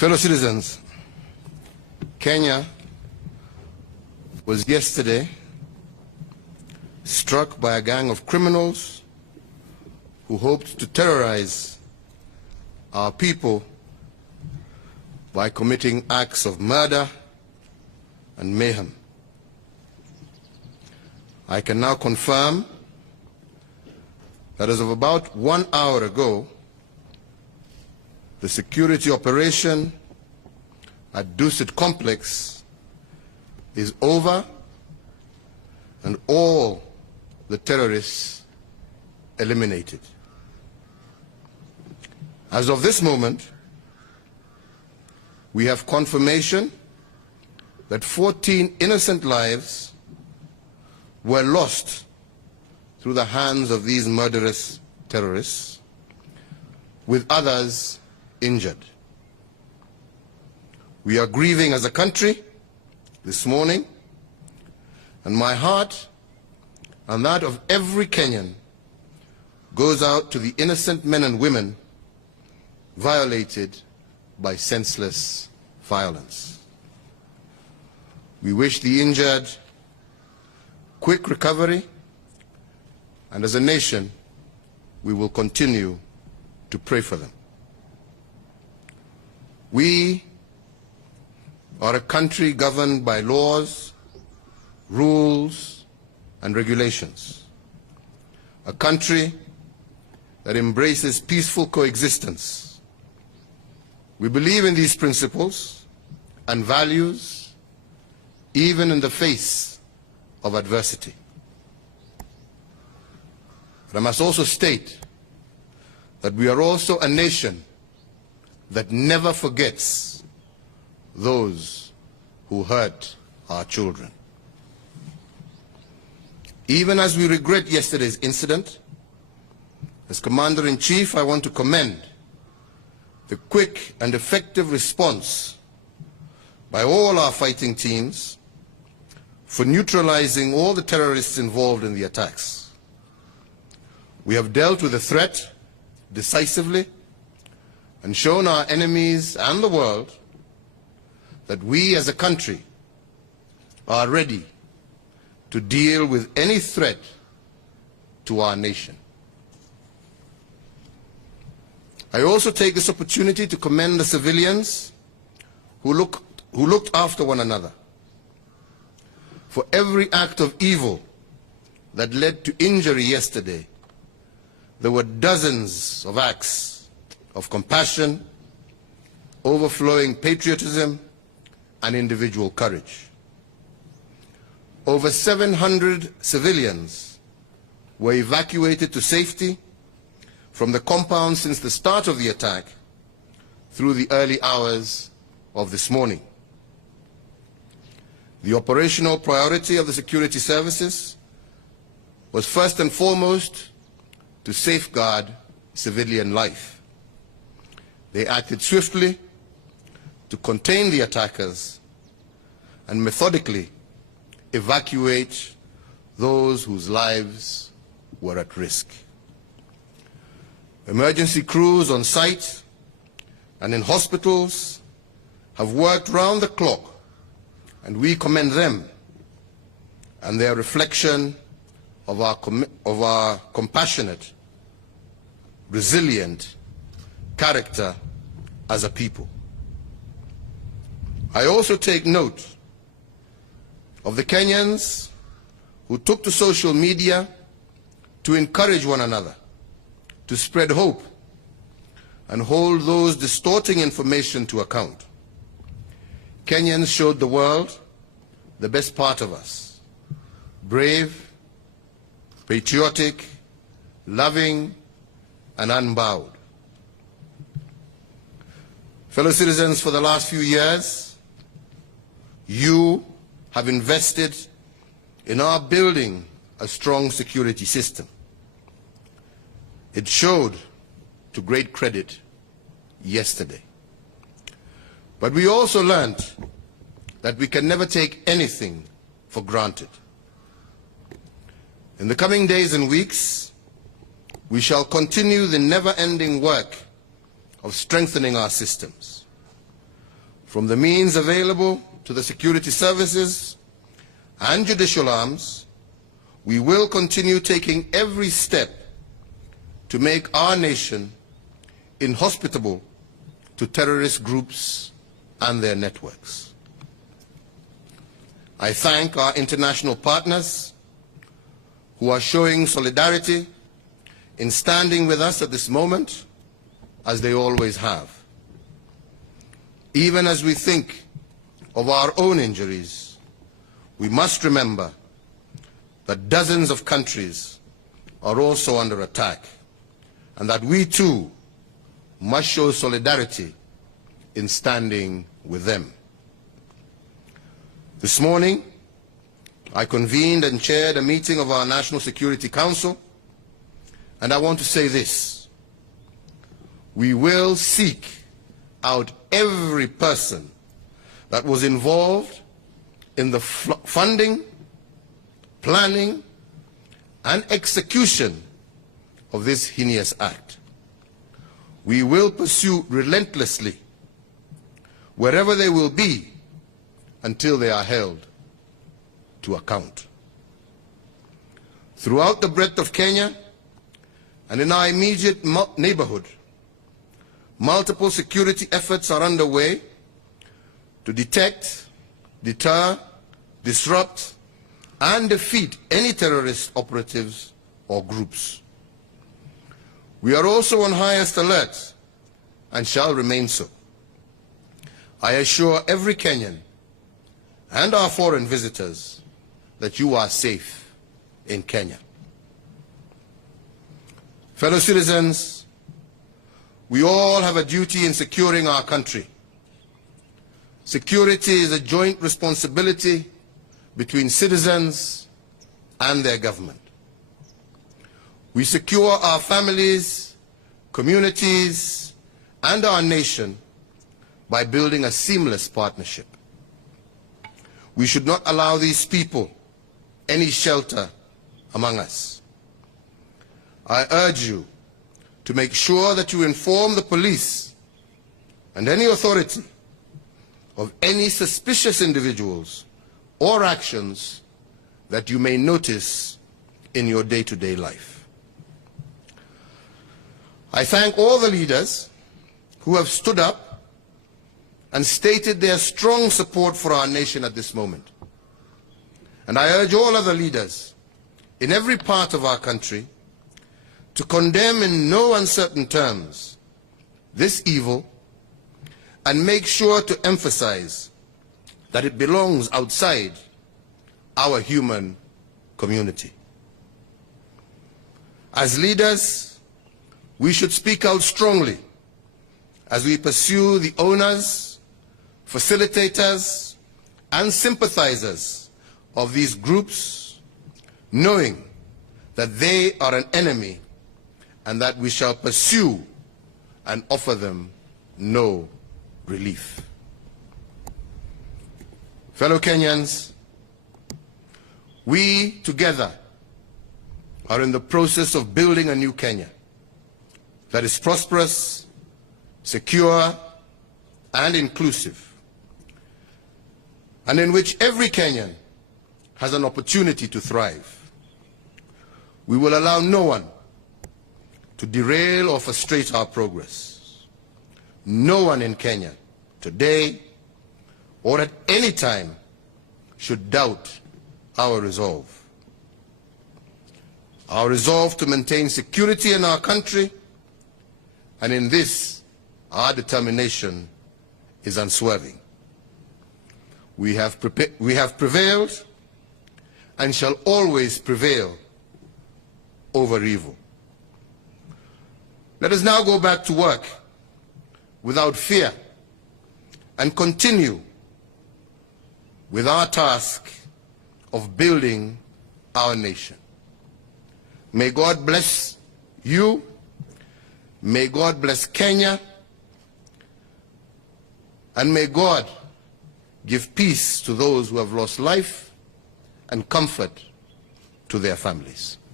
Fellow citizens, Kenya was yesterday struck by a gang of criminals who hoped to terrorize our people by committing acts of murder and mayhem. I can now confirm that as of about 1 hour ago, the security operation at Dusit complex is over and all the terrorists eliminated. As of this moment, we have confirmation that 14 innocent lives were lost through the hands of these murderous terrorists, with others injured. We are grieving as a country this morning, and my heart and that of every Kenyan goes out to the innocent men and women violated by senseless violence. We wish the injured quick recovery, and as a nation, we will continue to pray for them. We are a country governed by laws, rules, and regulations. A country that embraces peaceful coexistence. We believe in these principles and values even in the face of adversity. But I must also state that we are also a nation that never forgets those who hurt our children. Even as we regret yesterday's incident, as Commander-in-Chief, I want to commend the quick and effective response by all our fighting teams for neutralizing all the terrorists involved in the attacks. We have dealt with the threat decisively and shown our enemies and the world that we as a country are ready to deal with any threat to our nation. I also take this opportunity to commend the civilians who looked after one another. For every act of evil that led to injury yesterday, there were dozens of acts of compassion, overflowing patriotism, and individual courage. Over 700 civilians were evacuated to safety from the compound since the start of the attack through the early hours of this morning. The operational priority of the security services was first and foremost to safeguard civilian life. They acted swiftly to contain the attackers and methodically evacuate those whose lives were at risk. Emergency crews on site and in hospitals have worked round the clock, and we commend them and their reflection of our compassionate, resilient character as a people. I also take note of the Kenyans who took to social media to encourage one another, to spread hope, and hold those distorting information to account. Kenyans showed the world the best part of us: brave, patriotic, loving, and unbowed. Fellow citizens, for the last few years, you have invested in our building a strong security system. It showed to great credit yesterday. But we also learned that we can never take anything for granted. In the coming days and weeks, we shall continue the never-ending work of strengthening our systems. from the means available to the security services and judicial arms, we will continue taking every step to make our nation inhospitable to terrorist groups and their networks. I thank our international partners who are showing solidarity in standing with us at this moment, as they always have. Even as we think of our own injuries, we must remember that dozens of countries are also under attack, and that we too must show solidarity in standing with them. This morning, I convened and chaired a meeting of our National Security Council, and I want to say this: we will seek out every person that was involved in the funding, planning, and execution of this heinous act. We will pursue relentlessly wherever they will be until they are held to account. Throughout the breadth of Kenya and in our immediate neighborhood, multiple security efforts are underway to detect, deter, disrupt, and defeat any terrorist operatives or groups. We are also on highest alert and shall remain so. I assure every Kenyan and our foreign visitors that you are safe in Kenya. Fellow citizens, we all have a duty in securing our country. Security is a joint responsibility between citizens and their government. We secure our families, communities, and our nation by building a seamless partnership. We should not allow these people any shelter among us. I urge you to make sure that you inform the police and any authority of any suspicious individuals or actions that you may notice in your day-to-day life. I thank all the leaders who have stood up and stated their strong support for our nation at this moment. And I urge all other leaders in every part of our country to condemn in no uncertain terms this evil and make sure to emphasize that it belongs outside our human community. As leaders, we should speak out strongly as we pursue the owners, facilitators, and sympathizers of these groups, knowing that they are an enemy and that we shall pursue and offer them no relief. Fellow Kenyans, we together are in the process of building a new Kenya that is prosperous, secure, and inclusive, and in which every Kenyan has an opportunity to thrive. We will allow no one to derail or frustrate our progress. No one in Kenya, today or at any time, should doubt our resolve. Our resolve to maintain security in our country, and in this, our determination is unswerving. We have prevailed and shall always prevail over evil. Let us now go back to work without fear and continue with our task of building our nation. May God bless you. May God bless Kenya. And may God give peace to those who have lost life and comfort to their families.